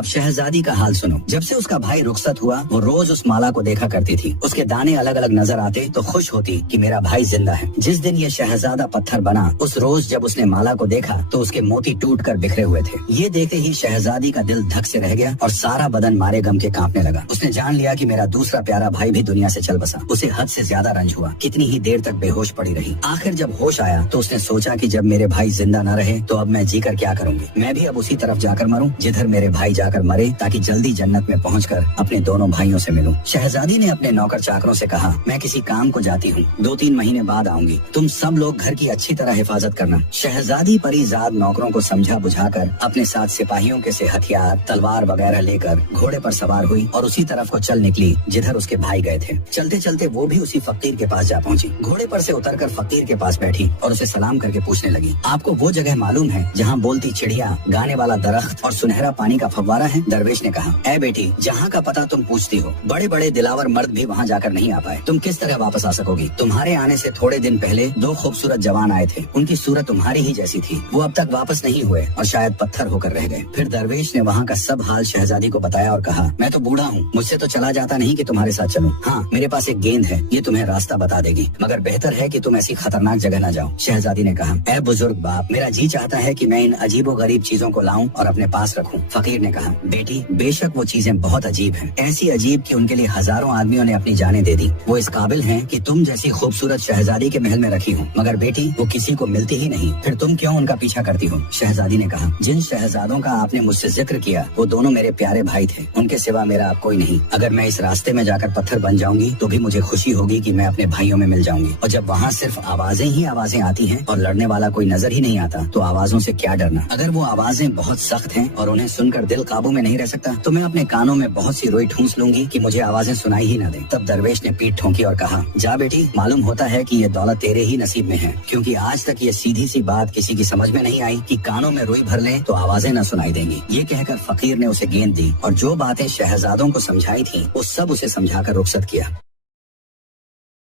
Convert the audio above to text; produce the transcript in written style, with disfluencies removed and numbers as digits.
اب शहजादी का हाल सुनो। जब से उसका भाई रुखसत हुआ वो रोज उस माला को देखा करती थी। उसके दाने अलग अलग नजर आते तो खुश होती कि मेरा भाई जिंदा है। जिस दिन ये शहजादा पत्थर बना उस रोज जब उसने माला को देखा तो उसके मोती टूट कर बिखरे हुए थे। ये देखते ही शहजादी का दिल धक से रह गया और सारा बदन मारे गम के कांपने लगा। उसने जान लिया कि मेरा दूसरा प्यारा भाई भी दुनिया से चल बसा। उसे हद से ज्यादा रंज हुआ। कितनी ही देर तक बेहोश पड़ी रही। आखिर जब होश आया तो उसने सोचा कि जब मेरे भाई जिंदा न रहे तो अब मैं जीकर क्या करूंगी। मैं भी अब उसी तरफ जाकर मरूं जिधर मेरे भाई जाकर मरे, ताकि जल्दी जन्नत में पहुंचकर अपने दोनों भाइयों से मिलूं। शहजादी ने अपने नौकर चाकरों से कहा, मैं किसी काम को जाती हूँ, 2-3 महीने बाद आऊंगी। तुम सब लोग घर की अच्छी तरह हिफाजत करना। शहजादी परीजाद नौकरों को समझा बुझाकर अपने साथ सिपाहियों के से हथियार, तलवार वगैरह लेकर घोड़े पर सवार हुई और उसी तरफ को चल निकली जिधर उसके भाई गए थे। चलते चलते वो भी उसी फकीर के पास जा पहुंची। घोड़े पर से उतरकर फकीर के पास बैठी और उसे सलाम करके पूछने लगी, आपको वो जगह मालूम है जहाँ बोलती चिड़िया, गाने वाला दरख्त और सुनहरा पानी का फव्वारा है? दरवेश ने कहा, ऐ बेटी, जहाँ का पता तुम पूछती हो, बड़े बड़े दिलावर मर्द भी वहाँ जाकर नहीं आ पाए। तुम किस तरह वापस आ सकोगी? तुम्हारे आने से थोड़े दिन पहले 2 खूबसूरत जवान आए थे। उनकी सूरत तुम्हारी ही जैसी थी। वो अब तक वापस नहीं हुए और शायद पत्थर होकर रह गए। फिर दरवेश ने वहाँ का सब हाल शहजादी को बताया और कहा, मैं तो बूढ़ा हूँ, मुझसे तो चला जाता नहीं कि तुम्हारे साथ चलूं। हाँ, मेरे पास एक गेंद है, ये तुम्हें रास्ता बता देगी, मगर बेहतर है कि तुम ऐसी खतरनाक जगह न जाओ। शहजादी ने कहा, ऐ बुजुर्ग बाप, मेरा जी चाहता है कि मैं इन अजीबो गरीब चीजों को लाऊं और अपने पास रखूं। फकीर ने कहा, बेटी, बेशक वो चीजें बहुत अजीब हैं, ऐसी अजीब कि उनके लिए हजारों आदमियों ने अपनी जानें दे दी। वो इस काबिल हैं कि तुम जैसी खूबसूरत शहजादी के महल में रखी हो, मगर बेटी वो किसी को मिलती ही नहीं। फिर तुम क्यों उनका पीछा करती हो? शहजादी ने कहा, जिन शहजादों का आपने मुझसे जिक्र किया वो दोनों मेरे प्यारे भाई थे, उनके सिवा मेरा अब कोई नहीं। अगर मैं इस रास्ते में जाकर पत्थर बन जाऊंगी तो भी मुझे खुशी होगी कि मैं अपने भाइयों में मिल जाऊंगी। और जब वहाँ सिर्फ आवाजें ही आवाजें आती हैं और लड़ने वाला कोई नजर ही नहीं आता तो आवाजों से क्या डरना। अगर वो आवाजें बहुत सख्त हैं और उन्हें सुनकर दिल काबू में नहीं रह सकता तो मैं अपने कानों में बहुत सी रोई ठूंस लूंगी कि मुझे आवाजें सुनाई ही न दें। तब दरवेश ने पीठ ठोंकी और कहा, जा बेटी, मालूम होता है कि ये दौलत तेरे ही नसीब में है, क्योंकि आज तक ये सीधी सी बात किसी की समझ में नहीं आई कि कानों में रुई भर लें तो आवाजें न सुनाई देंगी। ये कहकर फकीर ने उसे गेंद दी और जो बातें शहजादों को समझाई थी वो सब उसे समझाकर रुखसत किया।